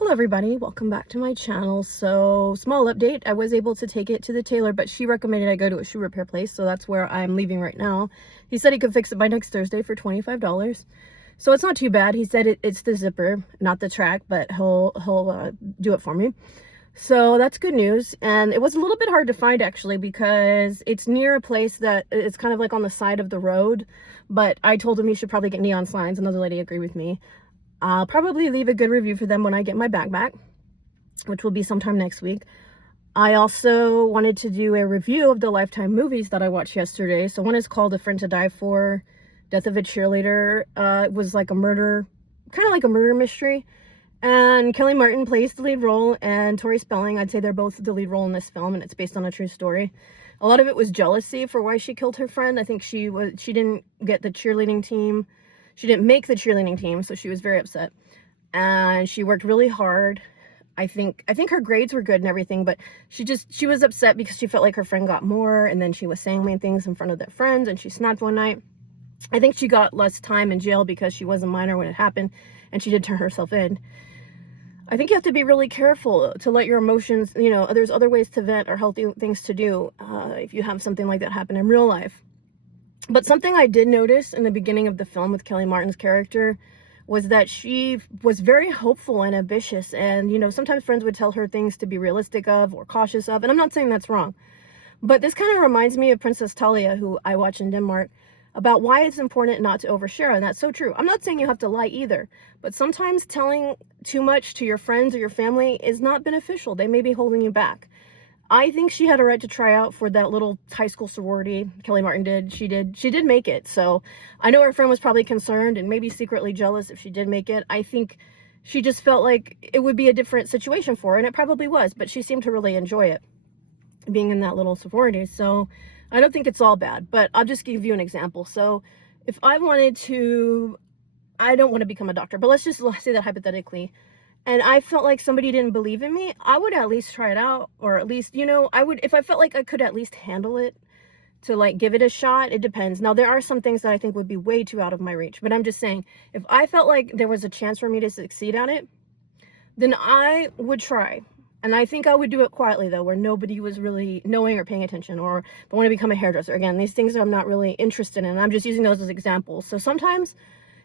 Hello everybody, welcome back to my channel. So, small update, I was able to take it to the tailor, but she recommended I go to a shoe repair place, so that's where I'm leaving right now. He said he could fix it by next Thursday for $25. So it's not too bad. He said it's the zipper, not the track, but he'll do it for me. So that's good news. And it was a little bit hard to find actually because it's near a place that it's kind of like on the side of the road, but I told him he should probably get neon signs. Another lady agreed with me. I'll probably leave a good review for them when I get my bag back, which will be sometime next week. I also wanted to do a review of the Lifetime movies that I watched yesterday. So one is called A Friend to Die For, Death of a Cheerleader. It was like a murder, kind of like a murder mystery. And Kelly Martin plays the lead role, and Tori Spelling, I'd say they're both the lead role in this film, and it's based on a true story. A lot of it was jealousy for why she killed her friend. I think she didn't get the cheerleading team. She didn't make the cheerleading team, so she was very upset. And she worked really hard. I think her grades were good and everything, but she was upset because she felt like her friend got more, and then she was saying mean things in front of their friends, and she snapped one night. I think she got less time in jail because she was a minor when it happened, and she did turn herself in. I think you have to be really careful to let your emotions, there's other ways to vent or healthy things to do if you have something like that happen in real life. But something I did notice in the beginning of the film with Kelly Martin's character was that she was very hopeful and ambitious. And, sometimes friends would tell her things to be realistic of or cautious of. And I'm not saying that's wrong. But this kind of reminds me of Princezz Talia, who I watch in Denmark, about why it's important not to overshare. And that's so true. I'm not saying you have to lie either. But sometimes telling too much to your friends or your family is not beneficial. They may be holding you back. I think she had a right to try out for that little high school sorority. Kelly Martin did. She did make it. So I know her friend was probably concerned and maybe secretly jealous if she did make it. I think she just felt like it would be a different situation for her, and it probably was, but she seemed to really enjoy it, being in that little sorority. So I don't think it's all bad, but I'll just give you an example. So if I wanted to, I don't want to become a doctor, but let's just say that hypothetically, and I felt like somebody didn't believe in me, I would at least try it out, or at least, I would, if I felt like I could at least handle it, to like give it a shot. It depends. Now, there are some things that I think would be way too out of my reach, but I'm just saying, if I felt like there was a chance for me to succeed at it, then I would try. And I think I would do it quietly, though, where nobody was really knowing or paying attention. Or if I want to become a hairdresser, again, these things I'm not really interested in. I'm just using those as examples. So sometimes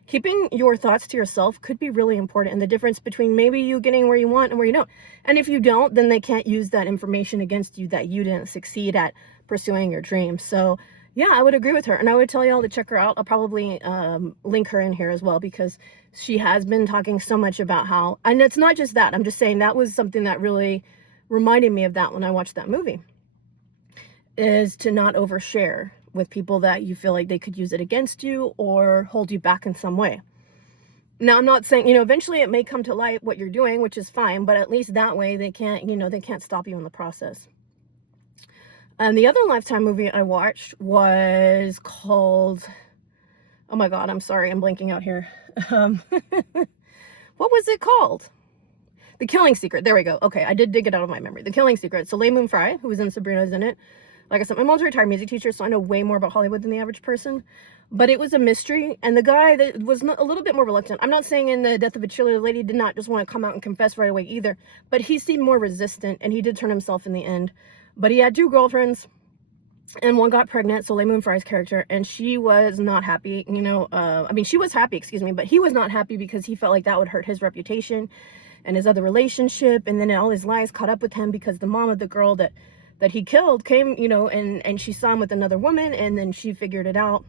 keeping your thoughts to yourself could be really important, and the difference between maybe you getting where you want and where you don't. And if you don't, then they can't use that information against you that you didn't succeed at pursuing your dreams. So yeah, I would agree with her, and I would tell y'all to check her out. I'll probably link her in here as well, because she has been talking so much about how, and it's not just that, I'm just saying that was something that really reminded me of that when I watched that movie, is to not overshare with people that you feel like they could use it against you or hold you back in some way. Now, I'm not saying, eventually it may come to light what you're doing, which is fine, but at least that way they can't, they can't stop you in the process. And the other Lifetime movie I watched was called, oh my God, I'm sorry, I'm blanking out here. What was it called? The Killing Secret. There we go. Okay, I did dig it out of my memory. The Killing Secret. So Moon Fry, who was in Sabrina, is in it. Like I said, my mom's a retired music teacher, so I know way more about Hollywood than the average person. But it was a mystery, and the guy that was a little bit more reluctant. I'm not saying in the Death of a Cheerleader, the lady did not just want to come out and confess right away either, but he seemed more resistant, and he did turn himself in the end. But he had 2 girlfriends, and one got pregnant, so Moon Fry's character, and she was not happy, I mean, she was happy, excuse me, but he was not happy because he felt like that would hurt his reputation and his other relationship, and then all his lies caught up with him because the mom of the girl that he killed came, and she saw him with another woman, and then she figured it out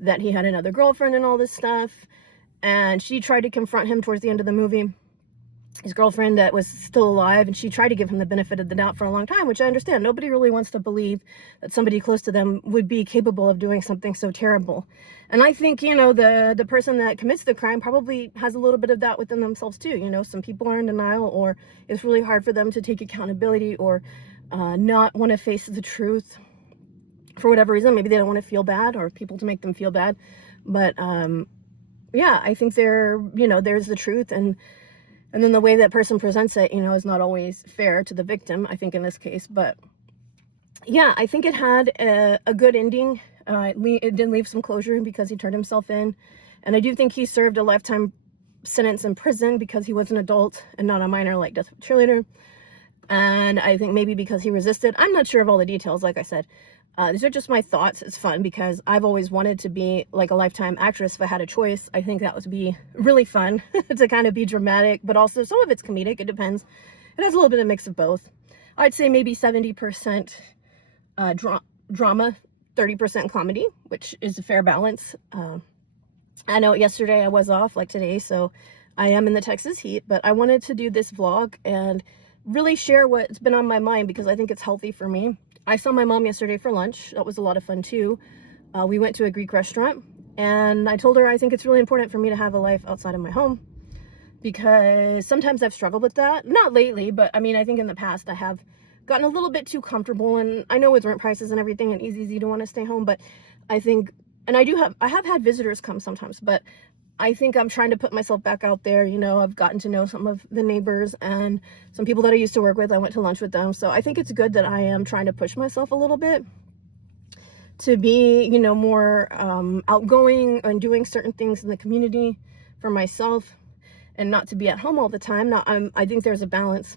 that he had another girlfriend and all this stuff, and she tried to confront him towards the end of the movie, his girlfriend that was still alive, and she tried to give him the benefit of the doubt for a long time, which I understand. Nobody really wants to believe that somebody close to them would be capable of doing something so terrible. And I think, the person that commits the crime probably has a little bit of that within themselves too. Some people are in denial, or it's really hard for them to take accountability, or not want to face the truth for whatever reason. Maybe they don't want to feel bad, or people to make them feel bad. But yeah, I think there's the truth, and then the way that person presents it, is not always fair to the victim, I think, in this case. But yeah, I think it had a good ending. It did leave some closure because he turned himself in, and I do think he served a lifetime sentence in prison because he was an adult and not a minor like Death of a Cheerleader. And I think maybe because he resisted. I'm not sure of all the details, like I said. These are just my thoughts. It's fun because I've always wanted to be like a Lifetime actress if I had a choice. I think that would be really fun to kind of be dramatic, but also some of it's comedic. It depends. It has a little bit of mix of both. I'd say maybe 70% drama, 30% comedy, which is a fair balance. I know yesterday I was off like today, so I am in the Texas heat, but I wanted to do this vlog and really share what's been on my mind because I think it's healthy for me. I saw my mom yesterday for lunch. That was a lot of fun too. We went to a Greek restaurant and I told her I think it's really important for me to have a life outside of my home because sometimes I've struggled with that. Not lately, but I mean, I think in the past I have gotten a little bit too comfortable, and I know with rent prices and everything, it's easy to want to stay home, but I think, and I have had visitors come sometimes, but I think I'm trying to put myself back out there. You know, I've gotten to know some of the neighbors and some people that I used to work with. I went to lunch with them. So I think it's good that I am trying to push myself a little bit to be, you know, more outgoing and doing certain things in the community for myself and not to be at home all the time. Now, I think there's a balance.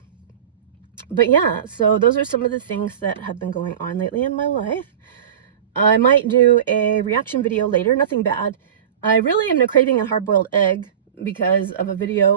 But yeah, so those are some of the things that have been going on lately in my life. I might do a reaction video later, nothing bad. I really am craving a hard-boiled egg because of a video